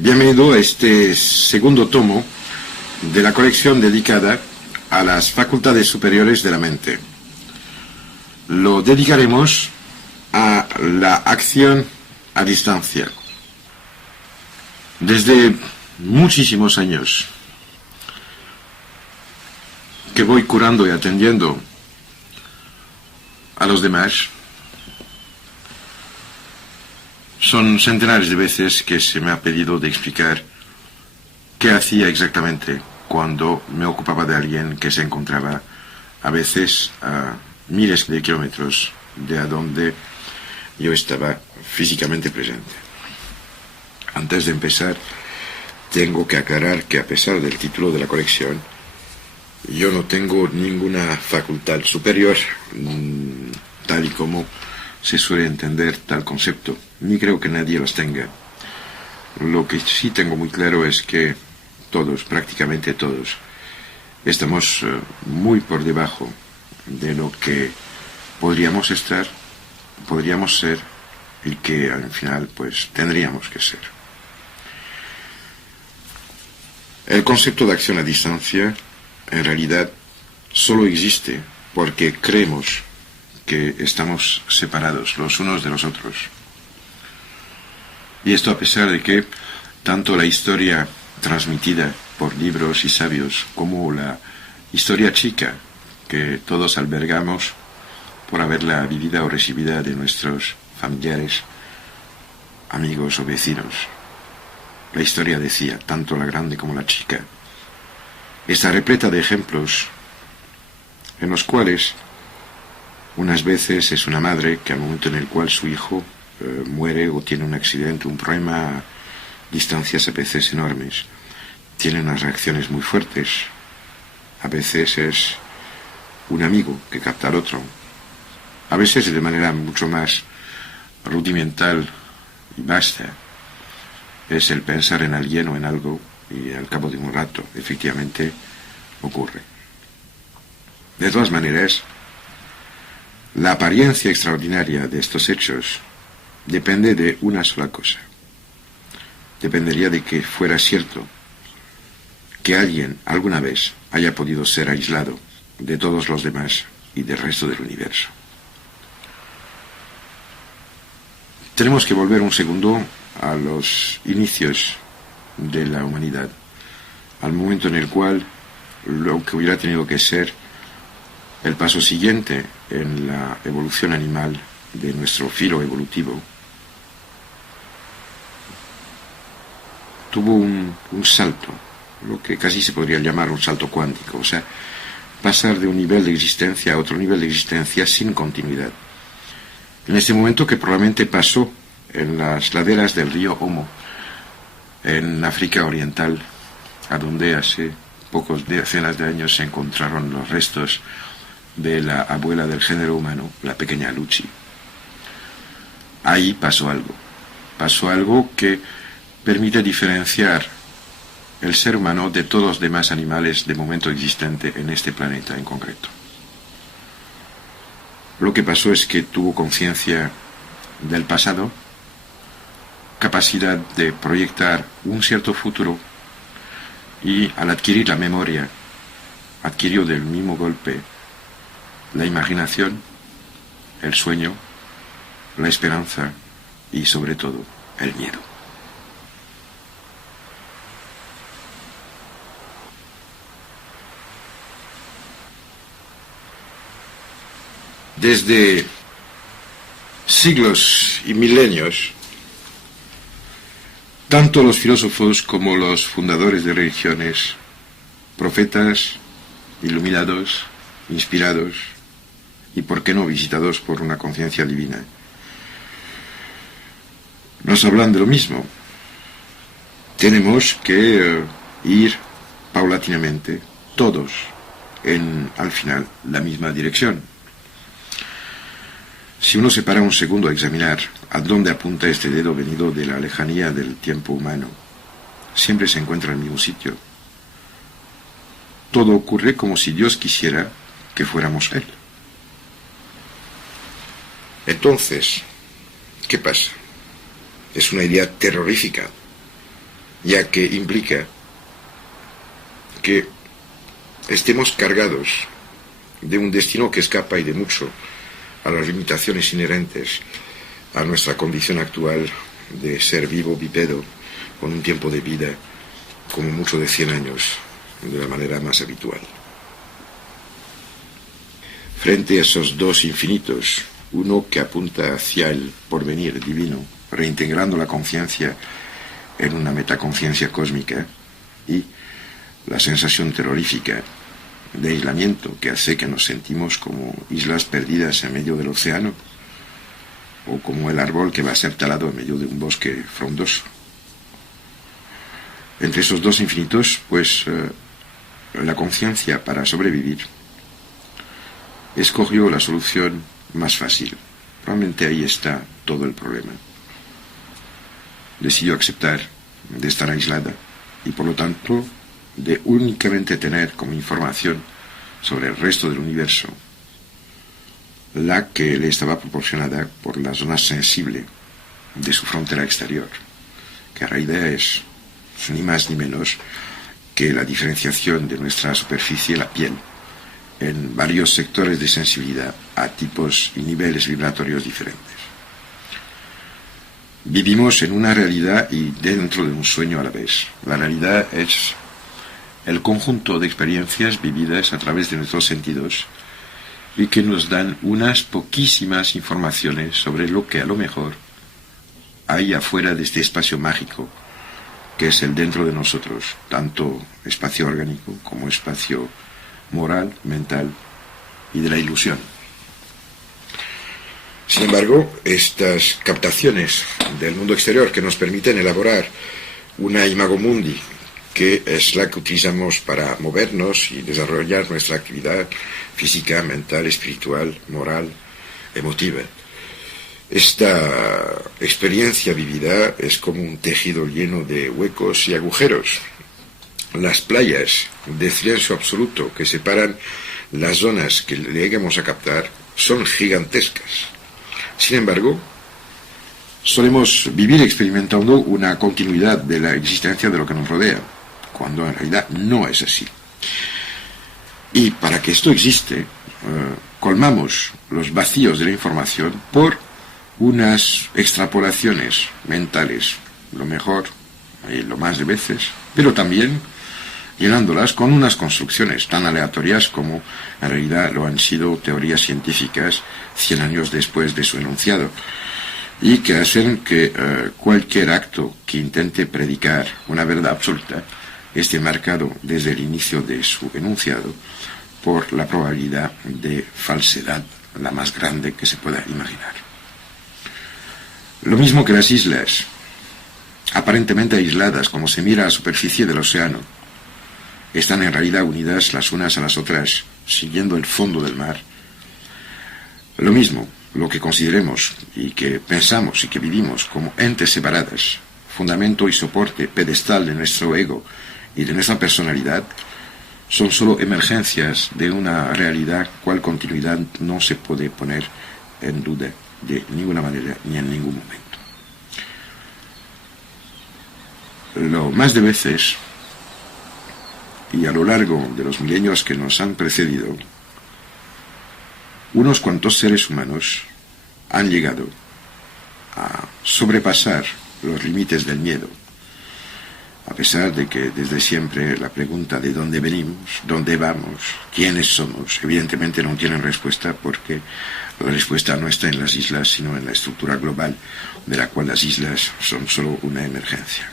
Bienvenido a este segundo tomo de la colección dedicada a las facultades superiores de la mente. Lo dedicaremos a la acción a distancia. Desde muchísimos años que voy curando y atendiendo a los demás, son centenares de veces que se me ha pedido de explicar qué hacía exactamente cuando me ocupaba de alguien que se encontraba a veces a miles de kilómetros de a donde yo estaba físicamente presente. Antes de empezar, tengo que aclarar que a pesar del título de la colección, yo no tengo ninguna facultad superior, tal y como se suele entender tal concepto, ni creo que nadie las tenga. Lo que sí tengo muy claro es que todos, prácticamente todos, estamos muy por debajo de lo que podríamos estar, podríamos ser y que al final pues tendríamos que ser. El concepto de acción a distancia en realidad solo existe porque creemos que estamos separados los unos de los otros. Y esto a pesar de que tanto la historia transmitida por libros y sabios como la historia chica que todos albergamos por haberla vivida o recibida de nuestros familiares, amigos o vecinos. La historia decía, tanto la grande como la chica, está repleta de ejemplos en los cuales unas veces es una madre que al momento en el cual su hijo muere o tiene un accidente, un problema a distancias a veces enormes, tiene unas reacciones muy fuertes. A veces es un amigo que capta al otro. A veces de manera mucho más rudimental y basta. Es el pensar en alguien o en algo y al cabo de un rato, efectivamente, ocurre. De todas maneras, la apariencia extraordinaria de estos hechos depende de una sola cosa. Dependería de que fuera cierto que alguien alguna vez haya podido ser aislado de todos los demás y del resto del universo. Tenemos que volver un segundo a los inicios de la humanidad, al momento en el cual lo que hubiera tenido que ser el paso siguiente en la evolución animal de nuestro filo evolutivo tuvo un salto, lo que casi se podría llamar un salto cuántico, o sea, pasar de un nivel de existencia a otro nivel de existencia sin continuidad. En este momento que probablemente pasó en las laderas del río Omo, en África Oriental, a donde hace pocos decenas de años se encontraron los restos de la abuela del género humano, la pequeña Luchi. Ahí pasó algo que permite diferenciar el ser humano de todos los demás animales de momento existente en este planeta en concreto. Lo que pasó es que tuvo conciencia del pasado, capacidad de proyectar un cierto futuro y al adquirir la memoria, adquirió del mismo golpe la imaginación, el sueño, la esperanza y sobre todo el miedo. Desde siglos y milenios, tanto los filósofos como los fundadores de religiones, profetas, iluminados, inspirados y, por qué no, visitados por una conciencia divina, nos hablan de lo mismo. Tenemos que ir paulatinamente, todos, al final, la misma dirección. Si uno se para un segundo a examinar a dónde apunta este dedo venido de la lejanía del tiempo humano, siempre se encuentra en el mismo sitio. Todo ocurre como si Dios quisiera que fuéramos Él. Entonces, ¿qué pasa? Es una idea terrorífica. ya que implica que estemos cargados de un destino que escapa y de mucho a las limitaciones inherentes a nuestra condición actual de ser vivo bípedo con un tiempo de vida como mucho de 100 años de la manera más habitual. Frente a esos dos infinitos, uno que apunta hacia el porvenir divino, reintegrando la conciencia en una metaconciencia cósmica, y la sensación terrorífica de aislamiento que hace que nos sentimos como islas perdidas en medio del océano o como el árbol que va a ser talado en medio de un bosque frondoso. Entre esos dos infinitos, pues la conciencia, para sobrevivir, escogió la solución más fácil. Probablemente ahí está todo el problema. Decidió aceptar de estar aislada y por lo tanto de únicamente tener como información sobre el resto del universo la que le estaba proporcionada por la zona sensible de su frontera exterior, que en realidad es ni más ni menos que la diferenciación de nuestra superficie, la piel, en varios sectores de sensibilidad a tipos y niveles vibratorios diferentes. Vivimos en una realidad y dentro de un sueño a la vez. La realidad es el conjunto de experiencias vividas a través de nuestros sentidos y que nos dan unas poquísimas informaciones sobre lo que a lo mejor hay afuera de este espacio mágico que es el dentro de nosotros, tanto espacio orgánico como espacio moral, mental y de la ilusión. Sin embargo, estas captaciones del mundo exterior que nos permiten elaborar una imago mundi, que es la que utilizamos para movernos y desarrollar nuestra actividad física, mental, espiritual, moral, emotiva. Esta experiencia vivida es como un tejido lleno de huecos y agujeros. Las playas de silencio absoluto que separan las zonas que lleguemos a captar son gigantescas. Sin embargo, solemos vivir experimentando una continuidad de la existencia de lo que nos rodea, cuando en realidad no es así. Y para que esto existe, colmamos los vacíos de la información por unas extrapolaciones mentales, lo mejor y lo más de veces, pero también llenándolas con unas construcciones tan aleatorias como en realidad lo han sido teorías científicas 100 años después de su enunciado, y que hacen que cualquier acto que intente predicar una verdad absoluta esté marcado desde el inicio de su enunciado por la probabilidad de falsedad la más grande que se pueda imaginar. Lo mismo que las islas, aparentemente aisladas como se mira a la superficie del océano, están en realidad unidas las unas a las otras, siguiendo el fondo del mar. Lo mismo, lo que consideremos y que pensamos y que vivimos como entes separadas, fundamento y soporte pedestal de nuestro ego y de nuestra personalidad, son solo emergencias de una realidad cual continuidad no se puede poner en duda de ninguna manera ni en ningún momento. Lo más de veces, y a lo largo de los milenios que nos han precedido, unos cuantos seres humanos han llegado a sobrepasar los límites del miedo, a pesar de que desde siempre la pregunta de dónde venimos, dónde vamos, quiénes somos, evidentemente no tienen respuesta, porque la respuesta no está en las islas, sino en la estructura global, de la cual las islas son solo una emergencia.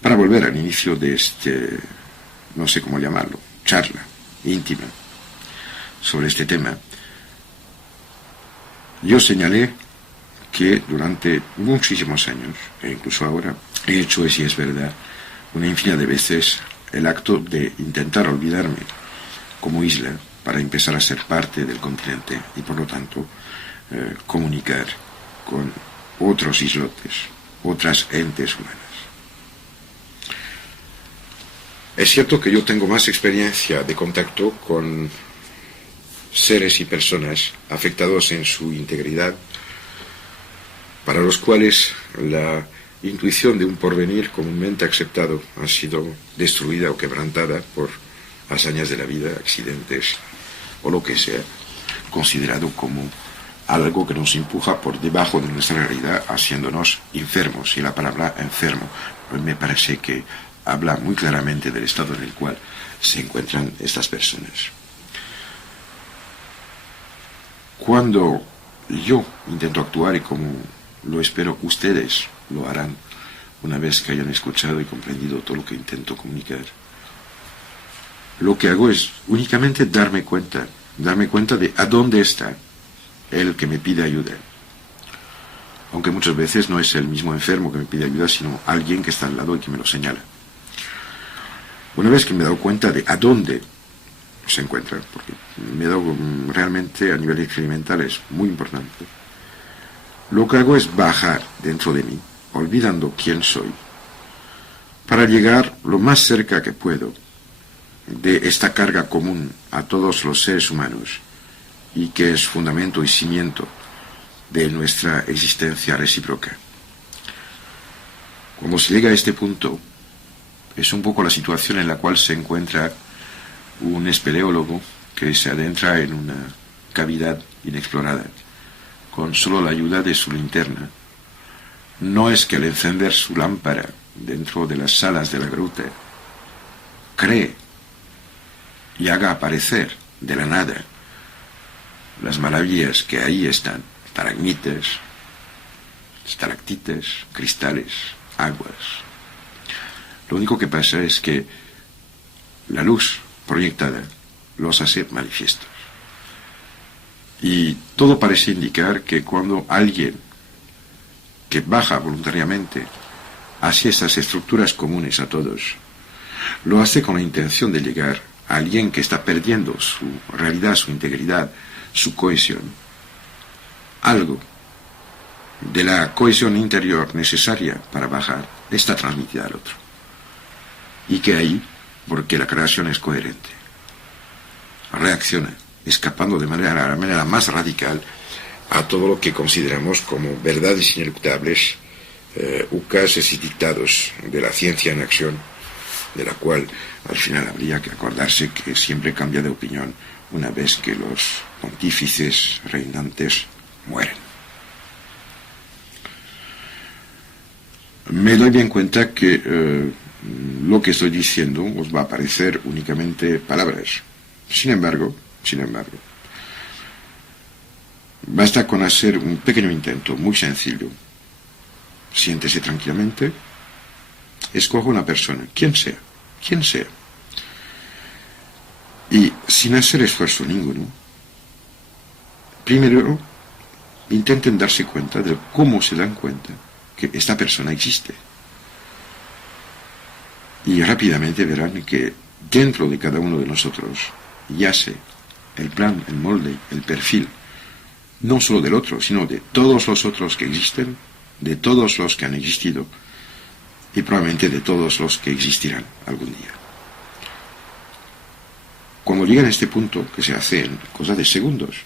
Para volver al inicio de no sé cómo llamarlo, charla íntima sobre este tema, yo señalé que durante muchísimos años, e incluso ahora, he hecho, si es verdad, una infinidad de veces el acto de intentar olvidarme como isla para empezar a ser parte del continente y por lo tanto comunicar con otros islotes, otras entes humanas. Es cierto que yo tengo más experiencia de contacto con seres y personas afectados en su integridad, para los cuales la intuición de un porvenir comúnmente aceptado ha sido destruida o quebrantada por hazañas de la vida, accidentes o lo que sea, considerado como algo que nos empuja por debajo de nuestra realidad, haciéndonos enfermos. Y la palabra enfermo me parece que habla muy claramente del estado en el cual se encuentran estas personas. Cuando yo intento actuar, y como lo espero ustedes lo harán una vez que hayan escuchado y comprendido todo lo que intento comunicar, lo que hago es únicamente darme cuenta de a dónde está el que me pide ayuda. Aunque muchas veces no es el mismo enfermo que me pide ayuda, sino alguien que está al lado y que me lo señala. Una vez que me he dado cuenta de a dónde se encuentra, porque me he dado realmente a nivel experimental es muy importante, lo que hago es bajar dentro de mí, olvidando quién soy, para llegar lo más cerca que puedo de esta carga común a todos los seres humanos y que es fundamento y cimiento de nuestra existencia recíproca. Cuando se llega a este punto, es un poco la situación en la cual se encuentra un espeleólogo que se adentra en una cavidad inexplorada, con solo la ayuda de su linterna. No es que al encender su lámpara dentro de las salas de la gruta, cree y haga aparecer de la nada las maravillas que ahí están, estalagmites, estalactites, cristales, aguas. Lo único que pasa es que la luz proyectada los hace manifiestos. Y todo parece indicar que cuando alguien que baja voluntariamente hacia esas estructuras comunes a todos, lo hace con la intención de llegar a alguien que está perdiendo su realidad, su integridad, su cohesión, algo de la cohesión interior necesaria para bajar está transmitida al otro. Y que ahí, porque la creación es coherente, reacciona, escapando de la manera más radical a todo lo que consideramos como verdades ineluctables, ucases y dictados de la ciencia en acción, de la cual al final habría que acordarse que siempre cambia de opinión una vez que los pontífices reinantes mueren. Me doy bien cuenta que lo que estoy diciendo os va a parecer únicamente palabras. Sin embargo, basta con hacer un pequeño intento muy sencillo. Siéntese tranquilamente, escoja una persona, quien sea, y sin hacer esfuerzo ninguno, primero intenten darse cuenta de cómo se dan cuenta que esta persona existe. Y rápidamente verán que dentro de cada uno de nosotros yace el plan, el molde, el perfil, no solo del otro, sino de todos los otros que existen, de todos los que han existido y probablemente de todos los que existirán algún día. Cuando llegan a este punto, que se hace en cosa de segundos,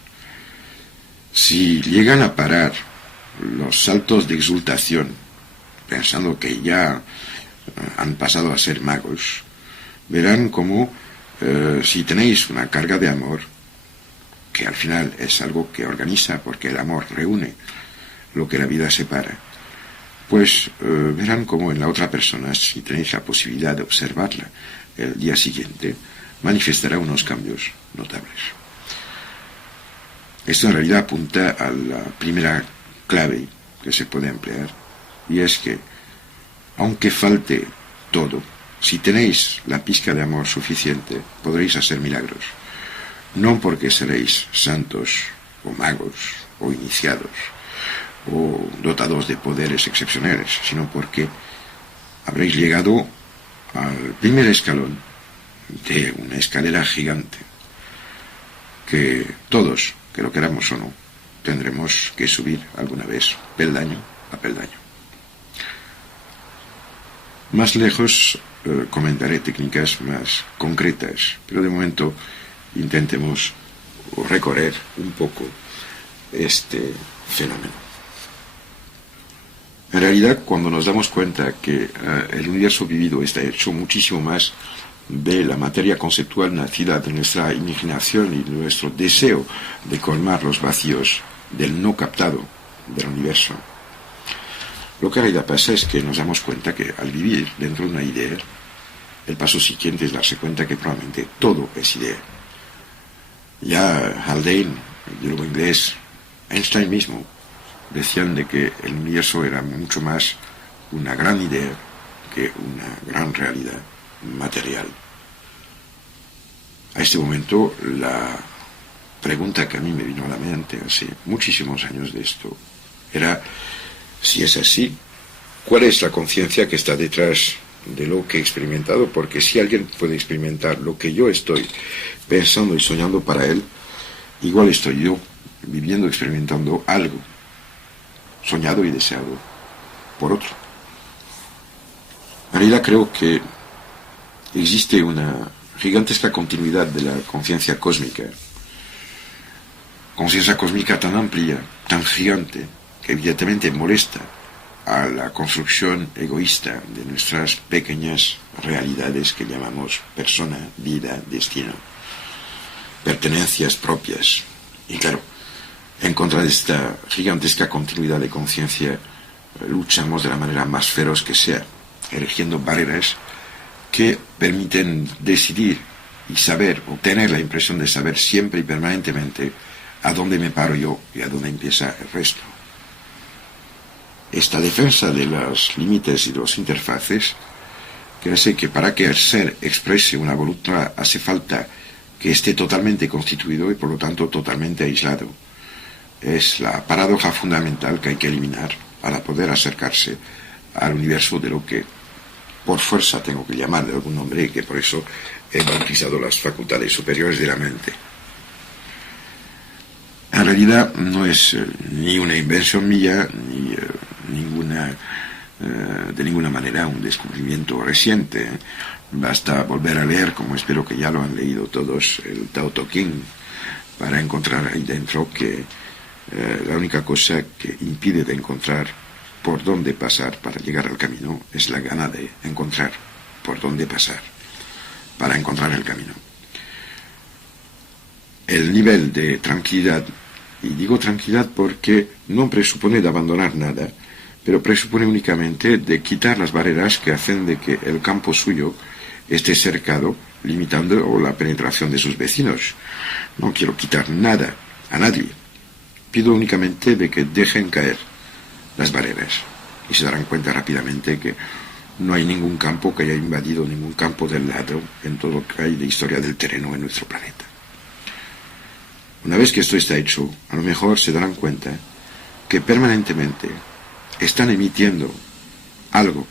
si llegan a parar los saltos de exultación, pensando que ya han pasado a ser magos, verán como si tenéis una carga de amor, que al final es algo que organiza, porque el amor reúne lo que la vida separa, pues verán como en la otra persona, si tenéis la posibilidad de observarla el día siguiente, manifestará unos cambios notables. Esto en realidad apunta a la primera clave que se puede emplear, y es que, aunque falte todo, si tenéis la pizca de amor suficiente, podréis hacer milagros. No porque seréis santos, o magos, o iniciados, o dotados de poderes excepcionales, sino porque habréis llegado al primer escalón de una escalera gigante que todos, que lo queramos o no, tendremos que subir alguna vez, peldaño a peldaño. Más lejos comentaré técnicas más concretas, pero de momento intentemos recorrer un poco este fenómeno. En realidad, cuando nos damos cuenta que el universo vivido está hecho muchísimo más de la materia conceptual nacida de nuestra imaginación y de nuestro deseo de colmar los vacíos del no captado del universo, lo que en realidad pasa es que nos damos cuenta que al vivir dentro de una idea, el paso siguiente es darse cuenta que probablemente todo es idea. Ya Haldane, el biólogo inglés, Einstein mismo, decían de que el universo era mucho más una gran idea que una gran realidad material. A este momento, la pregunta que a mí me vino a la mente hace muchísimos años de esto era, si es así, ¿cuál es la conciencia que está detrás de lo que he experimentado? Porque si alguien puede experimentar lo que yo estoy pensando y soñando para él, igual estoy yo viviendo, experimentando algo soñado y deseado por otro. En realidad creo que existe una gigantesca continuidad de la conciencia cósmica tan amplia, tan gigante, que evidentemente molesta a la construcción egoísta de nuestras pequeñas realidades que llamamos persona, vida, destino, pertenencias propias. Y claro, en contra de esta gigantesca continuidad de conciencia, luchamos de la manera más feroz que sea, erigiendo barreras que permiten decidir y saber, o tener la impresión de saber siempre y permanentemente a dónde me paro yo y a dónde empieza el resto. Esta defensa de los límites y de los interfaces, que hace que para que el ser exprese una voluntad hace falta que esté totalmente constituido y por lo tanto totalmente aislado, es la paradoja fundamental que hay que eliminar para poder acercarse al universo de lo que por fuerza tengo que llamar de algún nombre y que por eso he bautizado las facultades superiores de la mente. En realidad no es ni una invención mía ni de ninguna manera un descubrimiento reciente. Basta volver a leer, como espero que ya lo han leído todos, el Tao Te Ching, para encontrar ahí dentro que la única cosa que impide de encontrar por dónde pasar para llegar al camino es la gana de encontrar por dónde pasar para encontrar el camino. El nivel de tranquilidad, y digo tranquilidad porque no presupone de abandonar nada, pero presupone únicamente de quitar las barreras que hacen de que el campo suyo esté cercado, limitando la penetración de sus vecinos. No quiero quitar nada a nadie. Pido únicamente de que dejen caer las barreras y se darán cuenta rápidamente que no hay ningún campo que haya invadido ningún campo del lado en todo lo que hay de historia del terreno en nuestro planeta. Una vez que esto está hecho, a lo mejor se darán cuenta que permanentemente están emitiendo algo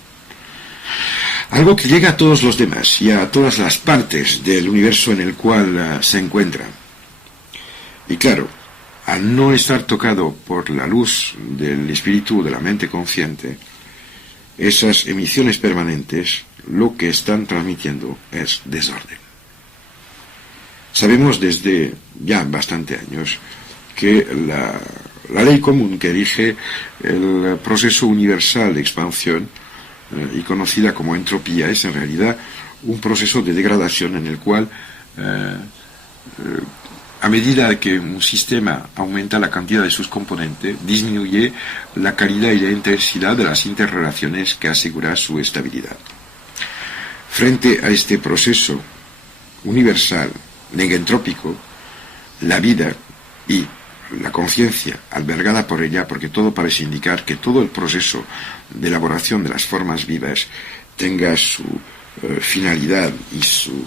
que llega a todos los demás y a todas las partes del universo en el cual se encuentran. Y claro, al no estar tocado por la luz del espíritu de la mente consciente, esas emisiones permanentes lo que están transmitiendo es desorden. Sabemos desde ya bastante años que la ley común que rige el proceso universal de expansión y conocida como entropía es en realidad un proceso de degradación en el cual a medida que un sistema aumenta la cantidad de sus componentes, disminuye la calidad y la intensidad de las interrelaciones que aseguran su estabilidad. Frente a este proceso universal negentrópico, la vida y la conciencia albergada por ella, porque todo parece indicar que todo el proceso de elaboración de las formas vivas tenga su finalidad y su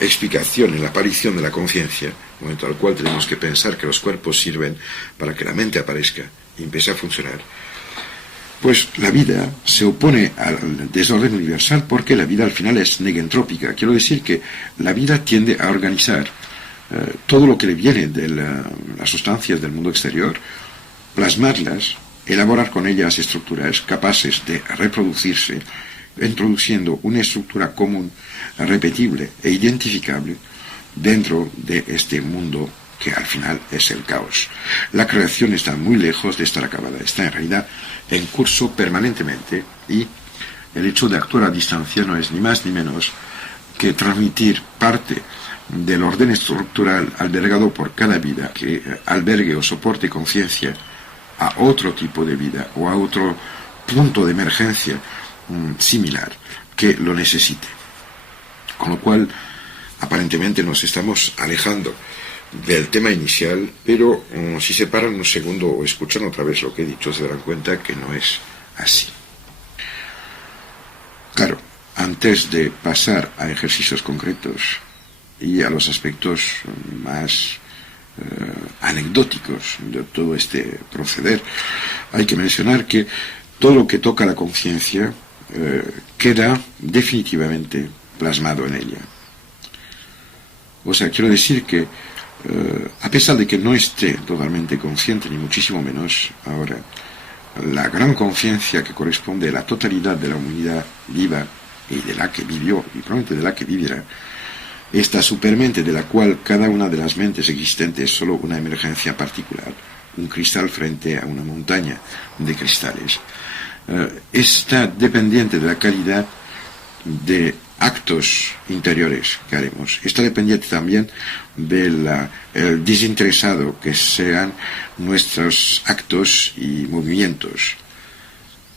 explicación en la aparición de la conciencia, momento al cual tenemos que pensar que los cuerpos sirven para que la mente aparezca y empiece a funcionar. Pues la vida se opone al desorden universal porque la vida al final es negentrópica. Quiero decir que la vida tiende a organizar todo lo que le viene de las sustancias del mundo exterior, plasmarlas, elaborar con ellas estructuras capaces de reproducirse, introduciendo una estructura común, repetible e identificable dentro de este mundo que al final es el caos. La creación está muy lejos de estar acabada, está en realidad en curso permanentemente, y el hecho de actuar a distancia no es ni más ni menos que transmitir parte del orden estructural albergado por cada vida que albergue o soporte conciencia a otro tipo de vida o a otro punto de emergencia similar que lo necesite. Con lo cual, aparentemente nos estamos alejando del tema inicial, pero si se paran un segundo o escuchan otra vez lo que he dicho, se darán cuenta que no es así. Claro, antes de pasar a ejercicios concretos y a los aspectos más anecdóticos de todo este proceder, hay que mencionar que todo lo que toca la conciencia queda definitivamente plasmado en ella. O sea, quiero decir que a pesar de que no esté totalmente consciente, ni muchísimo menos ahora, la gran conciencia que corresponde a la totalidad de la humanidad viva y de la que vivió y probablemente de la que vivirá, esta supermente de la cual cada una de las mentes existentes es solo una emergencia particular, un cristal frente a una montaña de cristales, está dependiente de la calidad de actos interiores que haremos. Está dependiente también del desinteresado que sean nuestros actos y movimientos.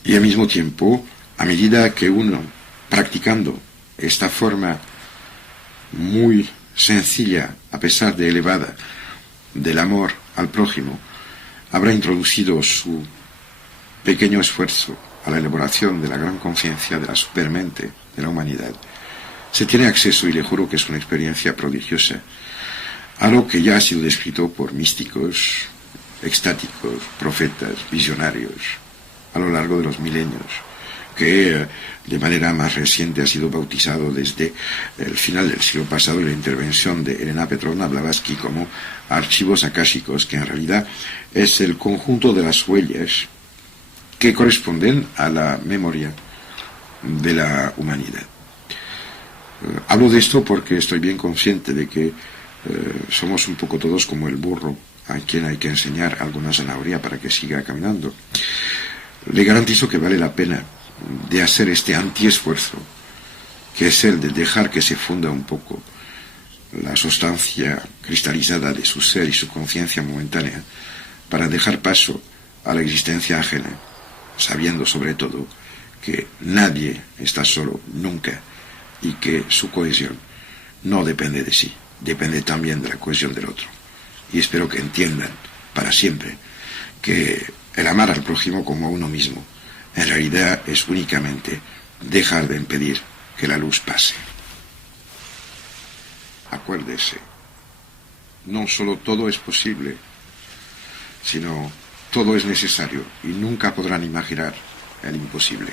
Y al mismo tiempo, a medida que uno, practicando esta forma muy sencilla, a pesar de elevada, del amor al prójimo, habrá introducido su pequeño esfuerzo a la elaboración de la gran conciencia de la supermente de la humanidad, se tiene acceso, y le juro que es una experiencia prodigiosa, a lo que ya ha sido descrito por místicos, extáticos, profetas, visionarios, a lo largo de los milenios, que de manera más reciente ha sido bautizado desde el final del siglo pasado, y la intervención de Elena Petrovna Blavatsky, como archivos akáshicos, que en realidad es el conjunto de las huellas que corresponden a la memoria de la humanidad. Hablo de esto porque estoy bien consciente de que somos un poco todos como el burro a quien hay que enseñar alguna zanahoria para que siga caminando. Le garantizo que vale la pena de hacer este antiesfuerzo, que es el de dejar que se funda un poco la sustancia cristalizada de su ser y su conciencia momentánea, para dejar paso a la existencia ajena, sabiendo sobre todo que nadie está solo nunca, y que su cohesión no depende de sí, depende también de la cohesión del otro. Y espero que entiendan para siempre que el amar al prójimo como a uno mismo en realidad es únicamente dejar de impedir que la luz pase. Acuérdese, no solo todo es posible, sino todo es necesario, y nunca podrán imaginar el imposible.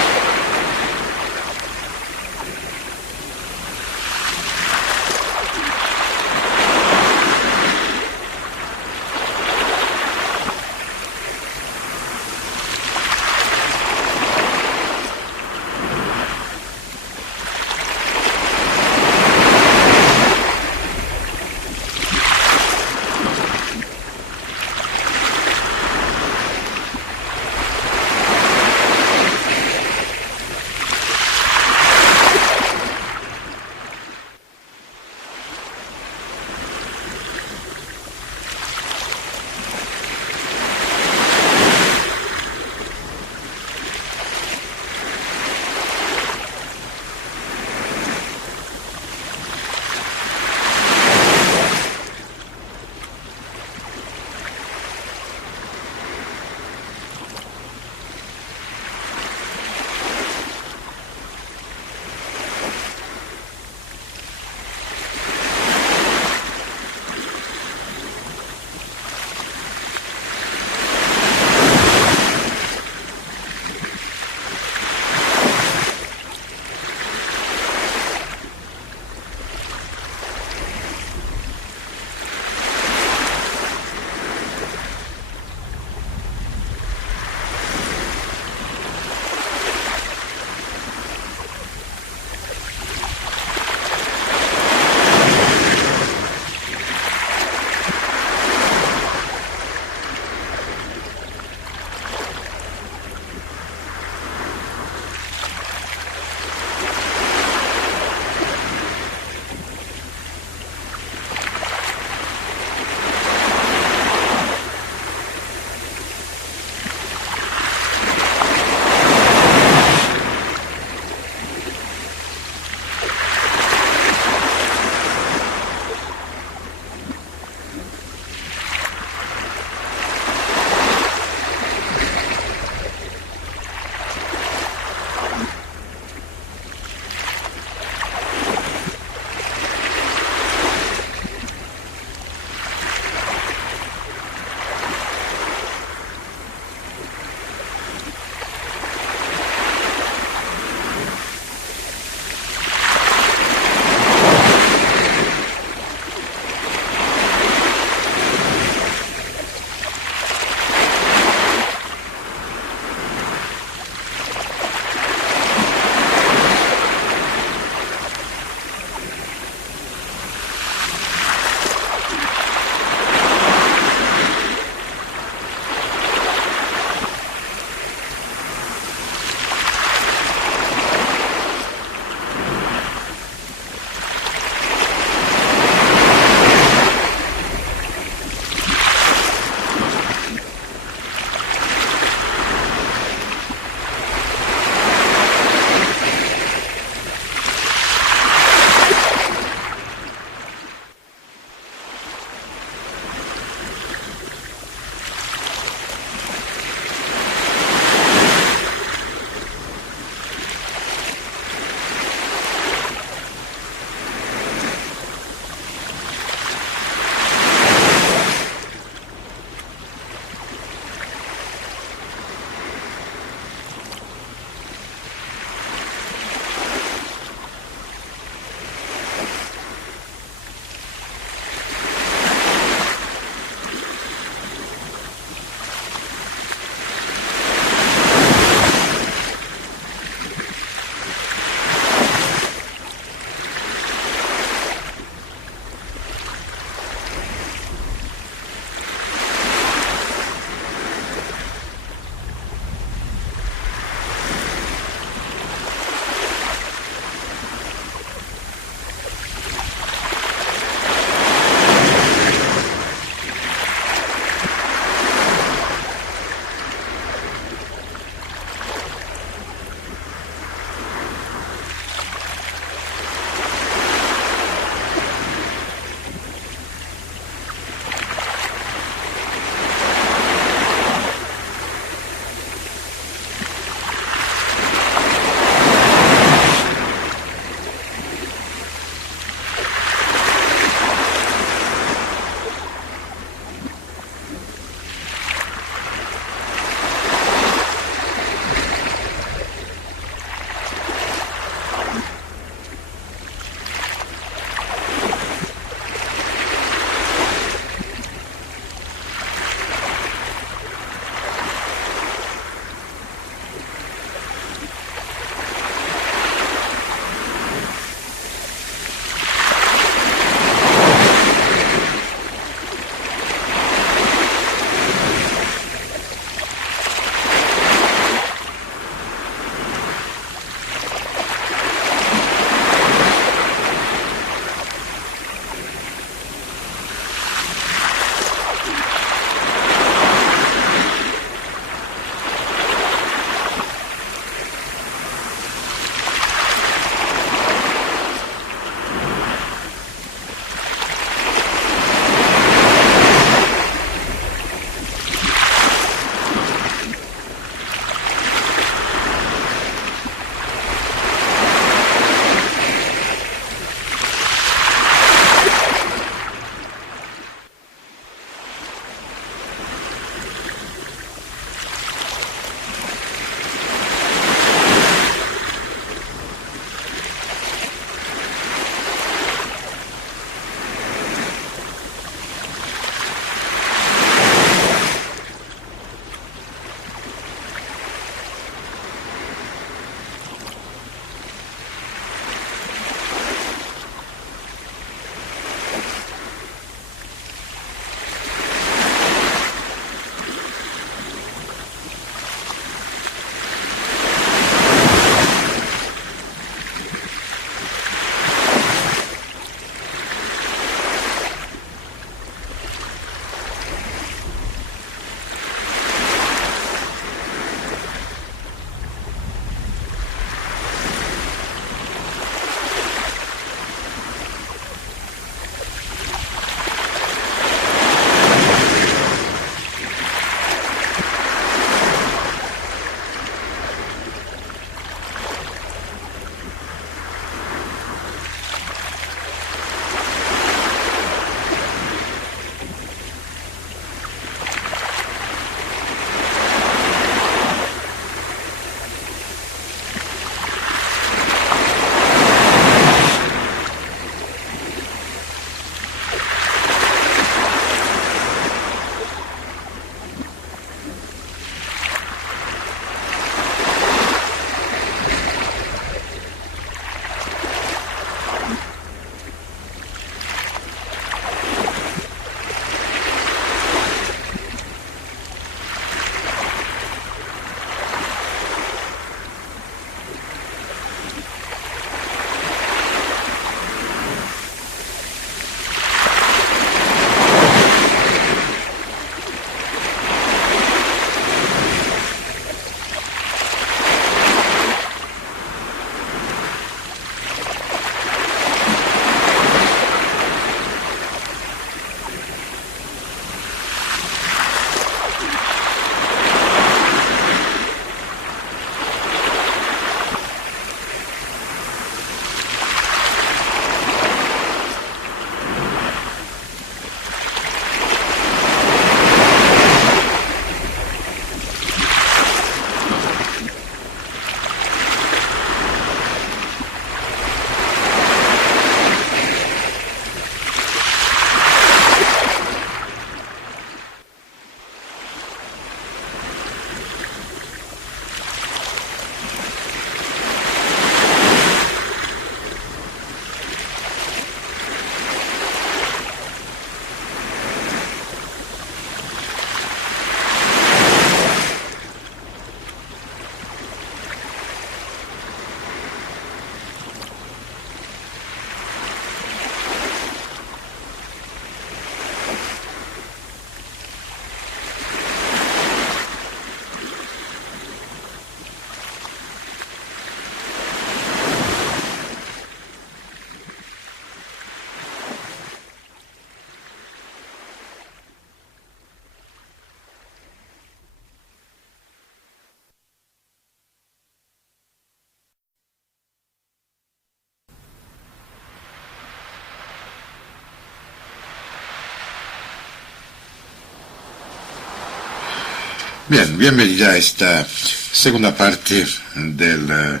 Bien, bienvenida a esta segunda parte del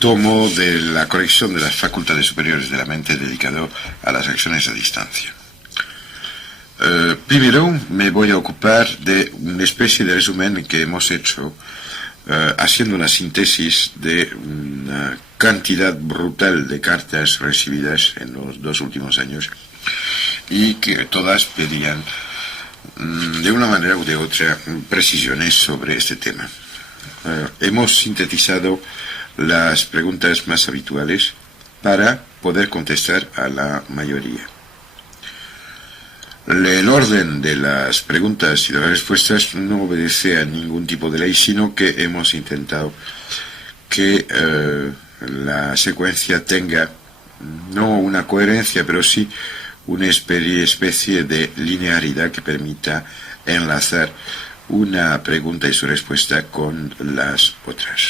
tomo de la corrección de las facultades superiores de la mente dedicado a las acciones a distancia. Primero me voy a ocupar de una especie de resumen que hemos hecho haciendo una síntesis de una cantidad brutal de cartas recibidas en los 2 últimos años y que todas pedían de una manera u de otra precisiones sobre este tema. Hemos sintetizado las preguntas más habituales para poder contestar a la mayoría. El orden de las preguntas y de las respuestas no obedece a ningún tipo de ley, sino que hemos intentado que la secuencia tenga no una coherencia, pero sí una especie de linearidad que permita enlazar una pregunta y su respuesta con las otras.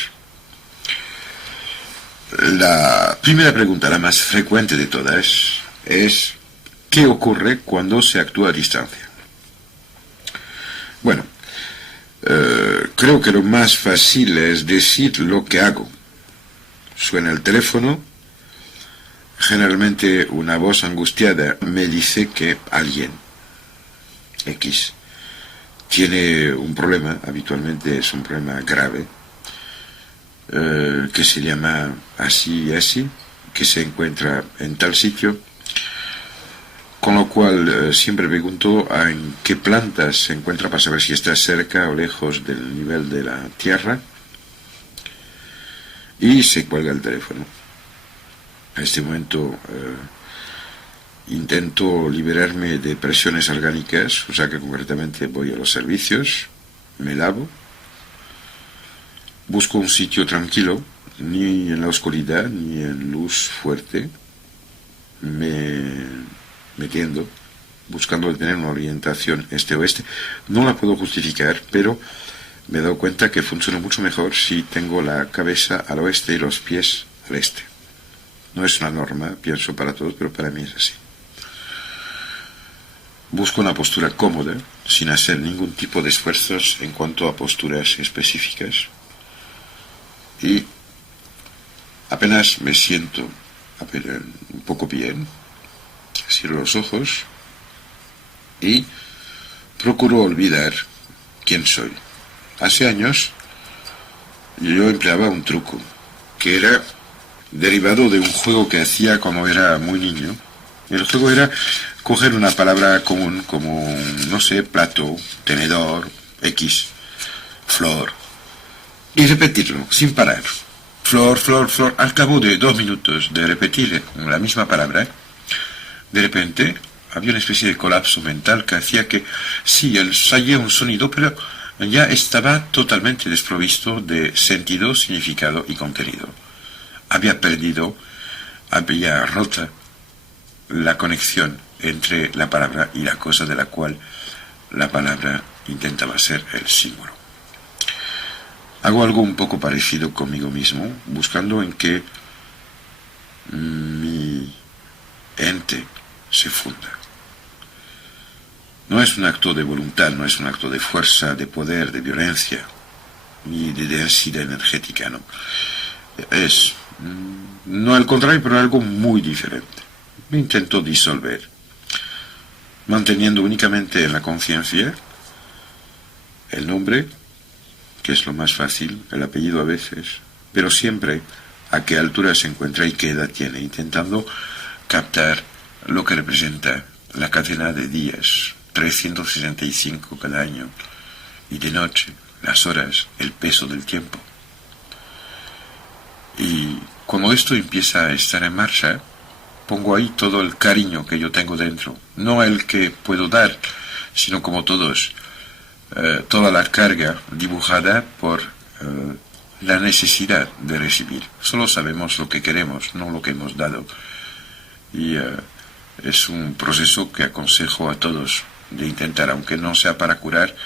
La primera pregunta, la más frecuente de todas, es ¿qué ocurre cuando se actúa a distancia? Bueno, creo que lo más fácil es decir lo que hago. Suena el teléfono. Generalmente una voz angustiada me dice que alguien X tiene un problema, habitualmente es un problema grave, que se llama así y así, que se encuentra en tal sitio, con lo cual siempre pregunto en qué plantas se encuentra para saber si está cerca o lejos del nivel de la tierra, y se cuelga el teléfono. A este momento intento liberarme de presiones orgánicas, o sea que concretamente voy a los servicios, me lavo, busco un sitio tranquilo, ni en la oscuridad ni en luz fuerte, me tiendo, buscando tener una orientación este-oeste. No la puedo justificar, pero me he dado cuenta que funciona mucho mejor si tengo la cabeza al oeste y los pies al este. No es una norma, pienso para todos, pero para mí es así. Busco una postura cómoda, sin hacer ningún tipo de esfuerzos en cuanto a posturas específicas. Y apenas me siento un poco bien, cierro los ojos y procuro olvidar quién soy. Hace años yo empleaba un truco que era derivado de un juego que hacía cuando era muy niño. El juego era coger una palabra común como, no sé, plato, tenedor, X, flor, y repetirlo sin parar. Flor, flor, flor. Al cabo de 2 minutos de repetir la misma palabra, de repente había una especie de colapso mental que hacía que sí, él salía un sonido, pero ya estaba totalmente desprovisto de sentido, significado y contenido. Había rota la conexión entre la palabra y la cosa de la cual la palabra intentaba ser el símbolo. Hago algo un poco parecido conmigo mismo, buscando en que mi ente se funda. No es un acto de voluntad, no es un acto de fuerza, de poder, de violencia, ni de densidad energética, no. Es, no al contrario, pero algo muy diferente. Me intento disolver, manteniendo únicamente en la conciencia el nombre, que es lo más fácil, el apellido a veces, pero siempre a qué altura se encuentra y qué edad tiene, intentando captar lo que representa la cadena de días, 365 cada año, y de noche, las horas, el peso del tiempo. Y cuando esto empieza a estar en marcha, pongo ahí todo el cariño que yo tengo dentro, no el que puedo dar, sino como todos, toda la carga dibujada por la necesidad de recibir. Solo sabemos lo que queremos, no lo que hemos dado. Y es un proceso que aconsejo a todos de intentar, aunque no sea para curar,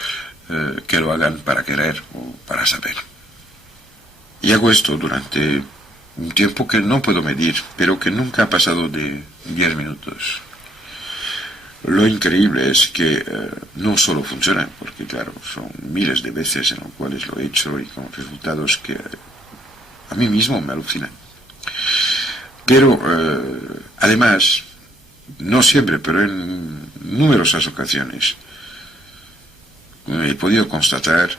que lo hagan para querer o para saber. Y hago esto durante un tiempo que no puedo medir, pero que nunca ha pasado de 10 minutos. Lo increíble es que no solo funciona, porque claro, son miles de veces en las cuales lo he hecho y con resultados que a mí mismo me alucinan. Pero además, no siempre, pero en numerosas ocasiones, he podido constatar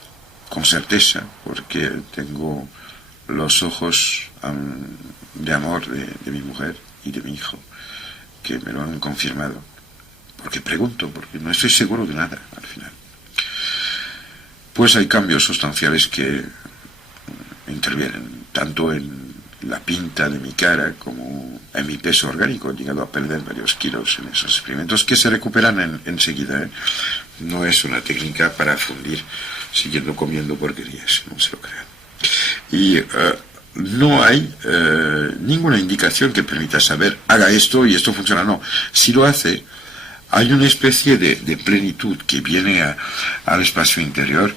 con certeza, porque tengo los ojos de amor de mi mujer y de mi hijo, que me lo han confirmado. Porque pregunto, porque no estoy seguro de nada al final. Pues hay cambios sustanciales que intervienen, tanto en la pinta de mi cara como en mi peso orgánico. He llegado a perder varios kilos en esos experimentos que se recuperan enseguida. No es una técnica para fundir siguiendo comiendo porquerías, no se lo crean. Y no hay ninguna indicación que permita saber, haga esto y esto funciona. No, si lo hace, hay una especie de plenitud que viene al espacio interior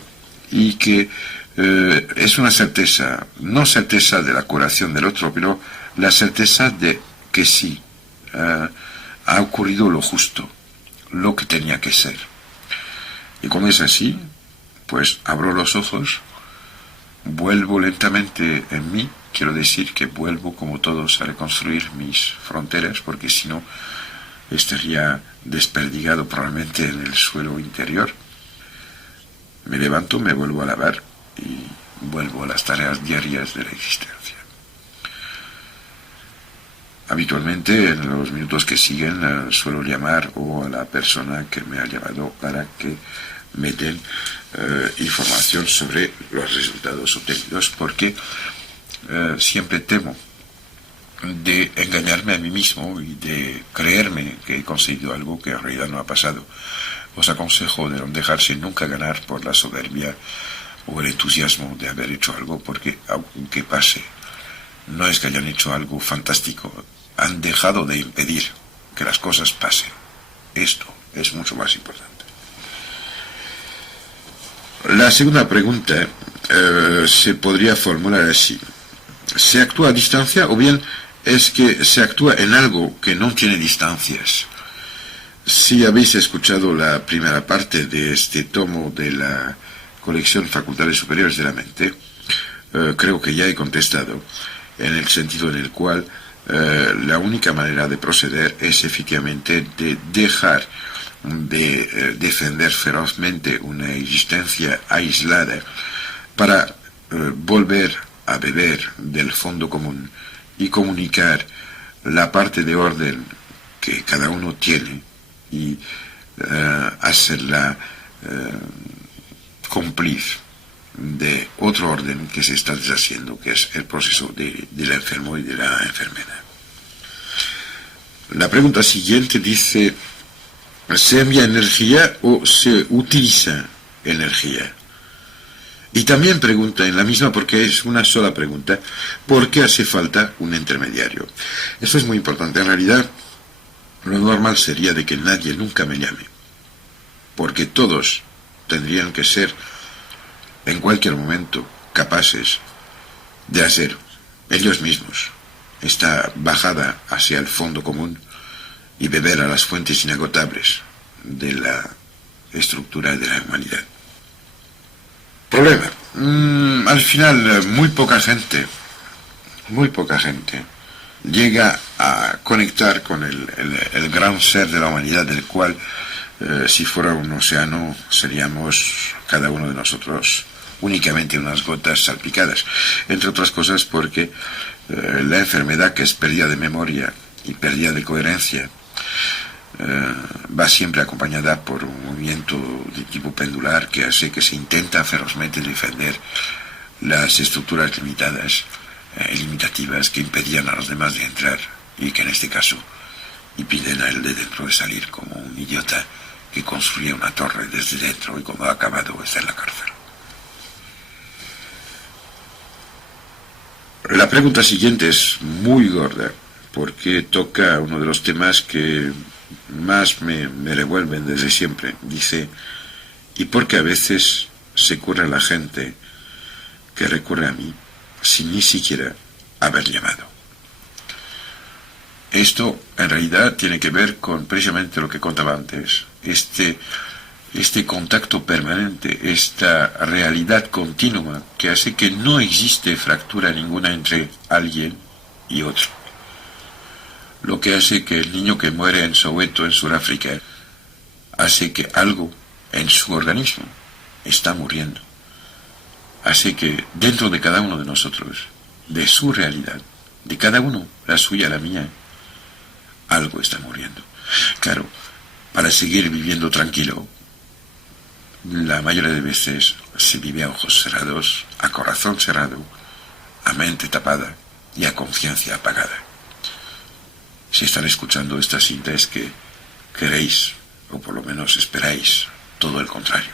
y que es una certeza, no certeza de la curación del otro, pero la certeza de que sí, ha ocurrido lo justo, lo que tenía que ser. Y cuando es así, pues abro los ojos, vuelvo lentamente en mí, quiero decir que vuelvo como todos a reconstruir mis fronteras, porque si no estaría desperdigado probablemente en el suelo interior. Me levanto, me vuelvo a lavar y vuelvo a las tareas diarias de la existencia. Habitualmente en los minutos que siguen suelo llamar o a la persona que me ha llamado para que me den información sobre los resultados obtenidos, porque siempre temo de engañarme a mí mismo y de creerme que he conseguido algo que en realidad no ha pasado. Os aconsejo de no dejarse nunca ganar por la soberbia o el entusiasmo de haber hecho algo, porque aunque pase, no es que hayan hecho algo fantástico, han dejado de impedir que las cosas pasen. Esto es mucho más importante. La segunda pregunta se podría formular así: ¿se actúa a distancia o bien es que se actúa en algo que no tiene distancias? Si habéis escuchado la primera parte de este tomo de la colección Facultades Superiores de la Mente, creo que ya he contestado, en el sentido en el cual la única manera de proceder es efectivamente de dejar de defender ferozmente una existencia aislada para volver a beber del fondo común y comunicar la parte de orden que cada uno tiene y hacerla cómplice de otro orden que se está deshaciendo, que es el proceso del enfermo y de la enfermedad. La pregunta siguiente dice: ¿se envía energía o se utiliza energía? Y también pregunta en la misma, porque es una sola pregunta, ¿por qué hace falta un intermediario? Eso es muy importante. En realidad, lo normal sería de que nadie nunca me llame, porque todos tendrían que ser en cualquier momento capaces de hacer ellos mismos esta bajada hacia el fondo común y beber a las fuentes inagotables de la estructura de la humanidad. Problema. Al final, muy poca gente llega a conectar con el gran ser de la humanidad, del cual, si fuera un océano, seríamos cada uno de nosotros únicamente unas gotas salpicadas. Entre otras cosas porque la enfermedad, que es pérdida de memoria y pérdida de coherencia, va siempre acompañada por un movimiento de tipo pendular que hace que se intenta ferozmente defender las estructuras limitadas y limitativas que impedían a los demás de entrar, y que en este caso impiden a él de dentro de salir, como un idiota que construye una torre desde dentro y cuando ha acabado está en la cárcel. La pregunta siguiente es muy gorda, porque toca uno de los temas que más me revuelven desde siempre. Dice: ¿y por qué a veces se cura la gente que recurre a mí sin ni siquiera haber llamado? Esto en realidad tiene que ver con precisamente lo que contaba antes, este contacto permanente, esta realidad continua que hace que no existe fractura ninguna entre alguien y otro. Lo que hace que el niño que muere en Soweto, en Sudáfrica, hace que algo en su organismo está muriendo. Hace que dentro de cada uno de nosotros, de su realidad, de cada uno, la suya, la mía, algo está muriendo. Claro, para seguir viviendo tranquilo, la mayoría de veces se vive a ojos cerrados, a corazón cerrado, a mente tapada y a conciencia apagada. Si están escuchando esta cinta es que queréis, o por lo menos esperáis, todo el contrario.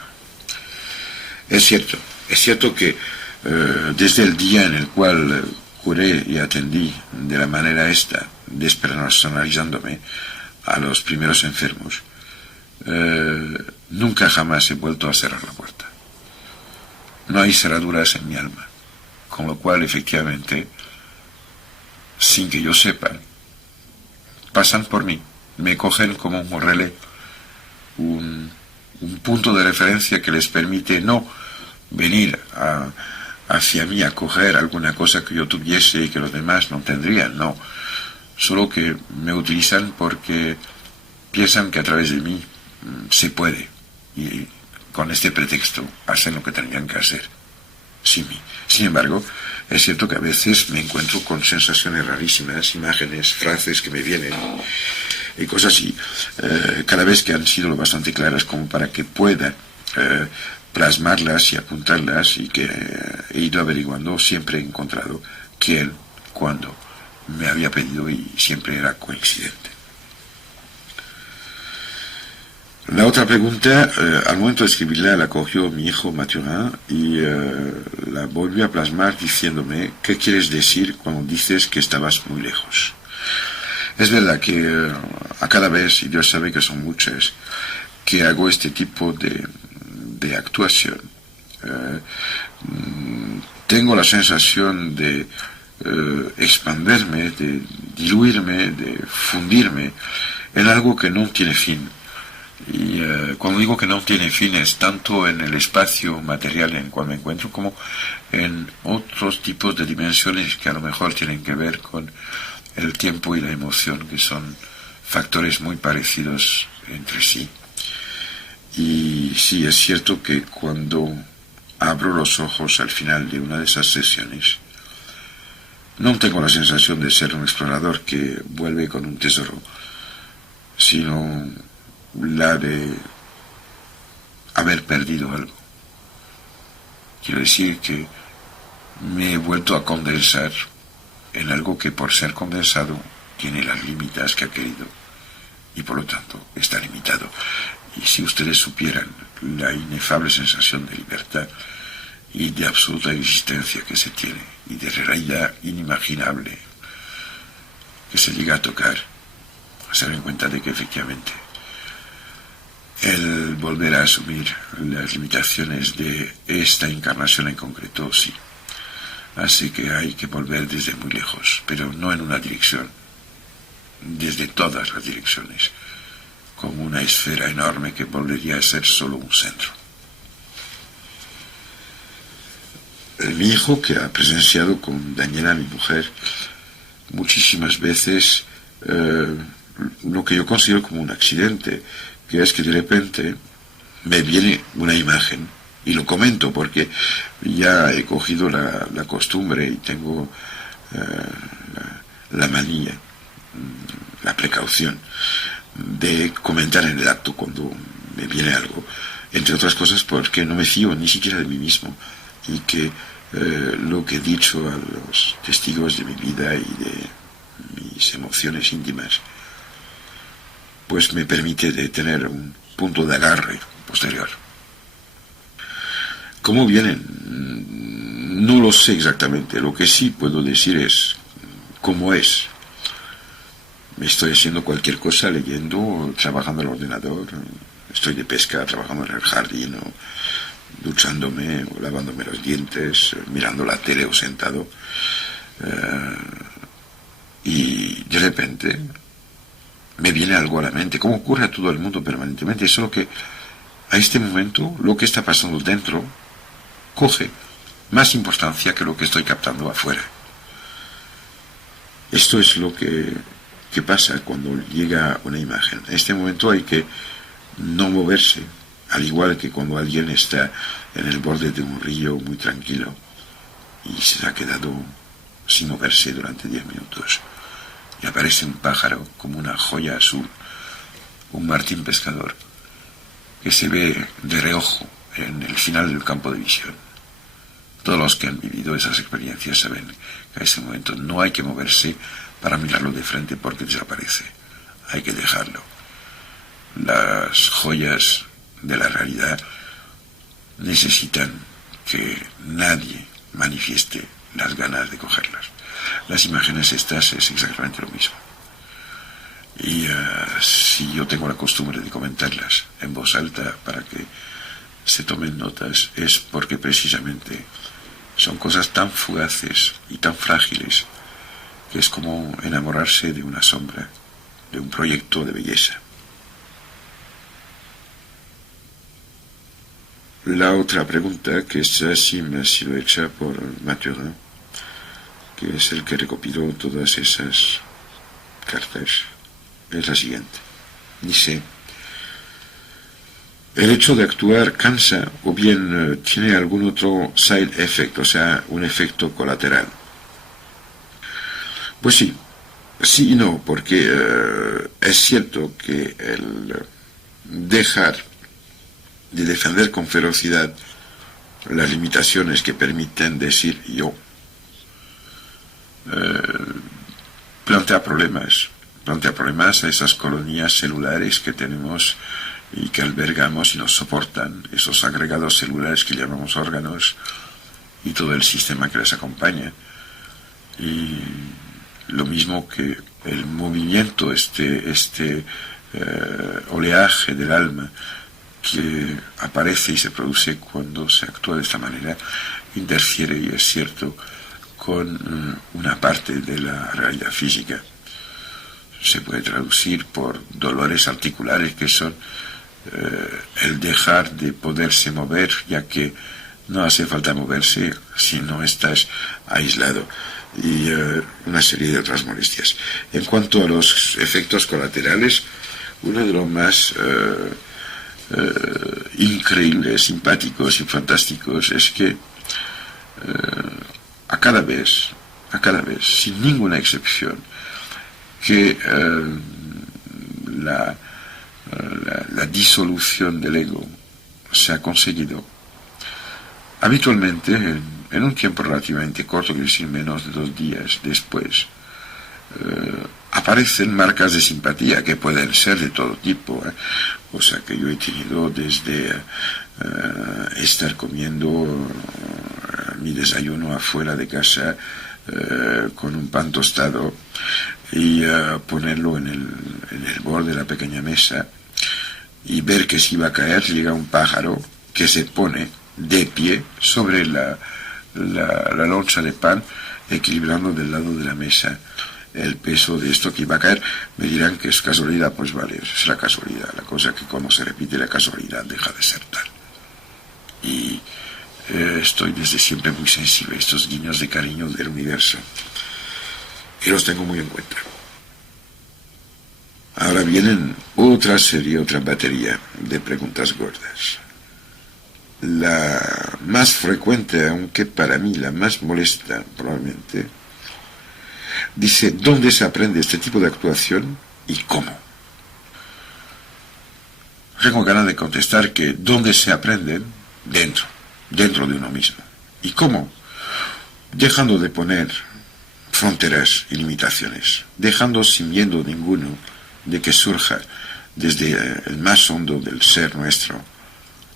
Es cierto que desde el día en el cual curé y atendí de la manera esta, despersonalizándome a los primeros enfermos, nunca jamás he vuelto a cerrar la puerta. No hay cerraduras en mi alma, con lo cual efectivamente, sin que yo sepa, pasan por mí, me cogen como un relé, un punto de referencia que les permite no venir hacia mí a coger alguna cosa que yo tuviese y que los demás no tendrían, no. Solo que me utilizan porque piensan que a través de mí se puede, y con este pretexto hacen lo que tendrían que hacer sin mí. Sin embargo, es cierto que a veces me encuentro con sensaciones rarísimas, imágenes, frases que me vienen y cosas así, cada vez que han sido lo bastante claras como para que pueda plasmarlas y apuntarlas, y que he ido averiguando, siempre he encontrado quién, cuándo me había pedido, y siempre era coincidente. La otra pregunta, al momento de escribirla, la cogió mi hijo Mathurin y la volvió a plasmar diciéndome: ¿qué quieres decir cuando dices que estabas muy lejos? Es verdad que a cada vez, y Dios sabe que son muchas, que hago este tipo de actuación, tengo la sensación de expanderme, de diluirme, de fundirme en algo que no tiene fin. Y cuando digo que no tiene fin, es tanto en el espacio material en el cual me encuentro, como en otros tipos de dimensiones que a lo mejor tienen que ver con el tiempo y la emoción, que son factores muy parecidos entre sí. Y sí, es cierto que cuando abro los ojos al final de una de esas sesiones, no tengo la sensación de ser un explorador que vuelve con un tesoro, sino la de haber perdido algo. Quiero decir que me he vuelto a condensar en algo que, por ser condensado, tiene las límites que ha querido y por lo tanto está limitado. Y si ustedes supieran la inefable sensación de libertad y de absoluta existencia que se tiene, y de realidad inimaginable que se llega a tocar, se dan cuenta de que efectivamente el volver a asumir las limitaciones de esta encarnación en concreto, sí, así que hay que volver desde muy lejos, pero no en una dirección, desde todas las direcciones, como una esfera enorme que volvería a ser solo un centro. Mi hijo, que ha presenciado con Daniela, mi mujer, muchísimas veces lo que yo considero como un accidente, que es que de repente me viene una imagen, y lo comento porque ya he cogido la costumbre y tengo la manía, la precaución de comentar en el acto cuando me viene algo, entre otras cosas porque no me fío ni siquiera de mí mismo, y que lo que he dicho a los testigos de mi vida y de mis emociones íntimas pues me permite de tener un punto de agarre posterior. ¿Cómo vienen? No lo sé exactamente. Lo que sí puedo decir es cómo es. Estoy haciendo cualquier cosa, leyendo, trabajando al ordenador, estoy de pesca, trabajando en el jardín, o duchándome, o lavándome los dientes, mirando la tele o sentado. y de repente me viene algo a la mente, como ocurre a todo el mundo permanentemente, solo que a este momento lo que está pasando dentro coge más importancia que lo que estoy captando afuera. Esto es lo que pasa cuando llega una imagen. En este momento hay que no moverse, al igual que cuando alguien está en el borde de un río muy tranquilo y se ha quedado sin moverse durante 10 minutos. Y aparece un pájaro como una joya azul, un martín pescador, que se ve de reojo en el final del campo de visión. Todos los que han vivido esas experiencias saben que a ese momento no hay que moverse para mirarlo de frente porque desaparece. Hay que dejarlo. Las joyas de la realidad necesitan que nadie manifieste las ganas de cogerlas. Las imágenes estas es exactamente lo mismo. Y si yo tengo la costumbre de comentarlas en voz alta para que se tomen notas, es porque precisamente son cosas tan fugaces y tan frágiles que es como enamorarse de una sombra, de un proyecto de belleza. La otra pregunta, que esta sí me ha sido hecha por Mathurin, que es el que recopiló todas esas cartas, es la siguiente. Dice: ¿el hecho de actuar cansa o bien tiene algún otro side effect, o sea, un efecto colateral? Pues sí, sí y no, porque es cierto que el dejar de defender con ferocidad las limitaciones que permiten decir yo plantea problemas a esas colonias celulares que tenemos y que albergamos y nos soportan, esos agregados celulares que llamamos órganos y todo el sistema que les acompaña. Y lo mismo que el movimiento, este oleaje del alma que aparece y se produce cuando se actúa de esta manera, interfiere, y es cierto, con una parte de la realidad física. Se puede traducir por dolores articulares, que son el dejar de poderse mover, ya que no hace falta moverse si no estás aislado, y una serie de otras molestias. En cuanto a los efectos colaterales, uno de los más increíbles, simpáticos y fantásticos es que a cada vez, sin ninguna excepción, que la disolución del ego se ha conseguido, habitualmente en un tiempo relativamente corto, que decir menos de 2 días después, aparecen marcas de simpatía que pueden ser de todo tipo, o sea que yo he tenido desde estar comiendo mi desayuno afuera de casa con un pan tostado y ponerlo en el borde de la pequeña mesa y ver que si iba a caer llega un pájaro que se pone de pie sobre la loncha de pan, equilibrando del lado de la mesa el peso de esto que iba a caer. Me dirán que es casualidad, pues vale, es la casualidad. La cosa que cuando se repite la casualidad deja de ser tal. Y estoy desde siempre muy sensible a estos guiños de cariño del universo, y los tengo muy en cuenta. Ahora vienen otra serie, otra batería de preguntas gordas. La más frecuente, aunque para mí la más molesta probablemente, dice: ¿dónde se aprende este tipo de actuación y cómo? Tengo ganas de contestar que ¿dónde se aprenden? Dentro de uno mismo. ¿Y cómo? Dejando de poner fronteras y limitaciones, dejando sin miedo ninguno de que surja desde el más hondo del ser nuestro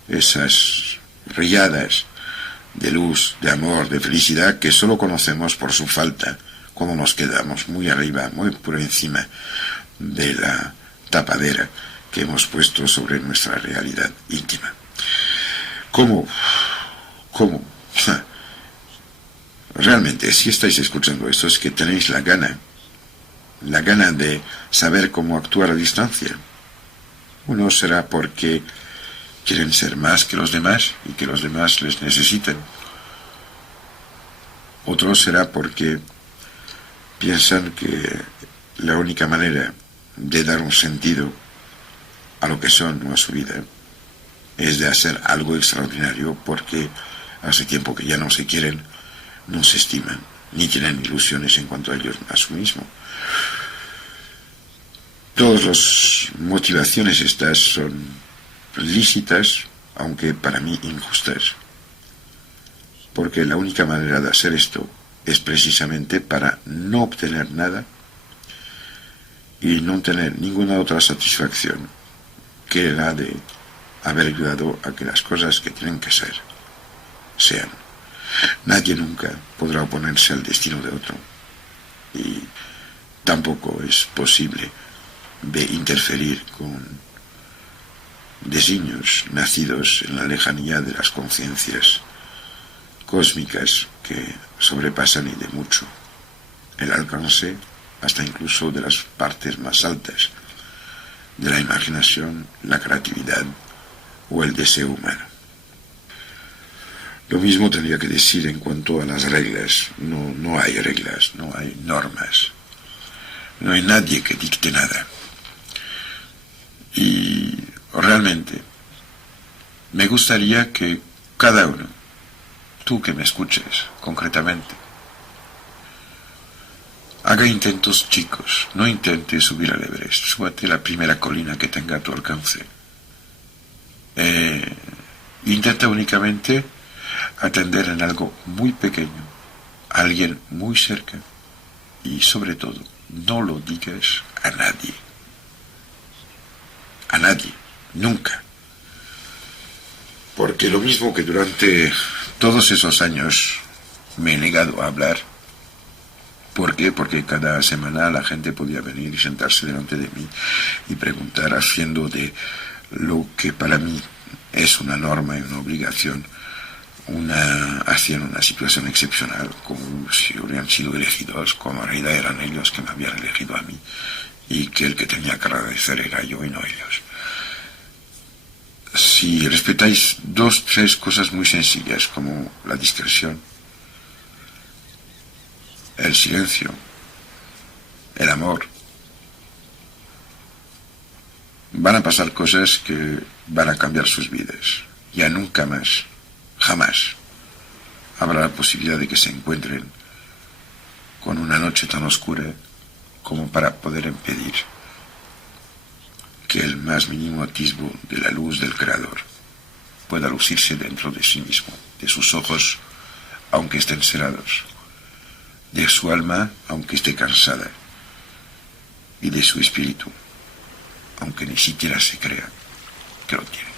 esas riadas de luz, de amor, de felicidad que solo conocemos por su falta cuando nos quedamos muy arriba, muy por encima de la tapadera que hemos puesto sobre nuestra realidad íntima. ¿Cómo? Realmente, si estáis escuchando esto, es que tenéis la gana la gana de saber cómo actuar a distancia. Uno será porque quieren ser más que los demás y que los demás les necesiten. Otro será porque piensan que la única manera de dar un sentido a lo que son o a su vida es de hacer algo extraordinario, porque hace tiempo que ya no se quieren, no se estiman, ni tienen ilusiones en cuanto a ellos, a sí mismo. Todas las motivaciones estas son lícitas, aunque para mí injustas, porque la única manera de hacer esto es precisamente para no obtener nada y no tener ninguna otra satisfacción que la de haber ayudado a que las cosas que tienen que ser sean. Nadie nunca podrá oponerse al destino de otro, y tampoco es posible de interferir con designios nacidos en la lejanía de las conciencias cósmicas que sobrepasan y de mucho el alcance hasta incluso de las partes más altas de la imaginación, la creatividad o el deseo humano. Lo mismo tendría que decir en cuanto a las reglas. No hay reglas, no hay normas, no hay nadie que dicte nada. Y realmente me gustaría que cada uno, tú que me escuches concretamente, haga intentos chicos. No intentes subir al Everest, súbate a la primera colina que tenga a tu alcance. Intenta únicamente atender en algo muy pequeño a alguien muy cerca, y sobre todo no lo digas a nadie. A nadie, nunca. Porque lo mismo que durante todos esos años me he negado a hablar. ¿Por qué? Porque cada semana la gente podía venir y sentarse delante de mí y preguntar, haciendo de lo que para mí es una norma y una obligación, hacían una situación excepcional, como si hubieran sido elegidos, como en realidad eran ellos que me habían elegido a mí, y que el que tenía que agradecer era yo y no ellos. Si respetáis 2, 3 cosas muy sencillas, como la discreción, el silencio, el amor, van a pasar cosas que van a cambiar sus vidas. Ya nunca más, jamás, habrá la posibilidad de que se encuentren con una noche tan oscura como para poder impedir que el más mínimo atisbo de la luz del Creador pueda lucirse dentro de sí mismo, de sus ojos, aunque estén cerrados, de su alma, aunque esté cansada, y de su espíritu, aunque ni siquiera se crea que lo tiene.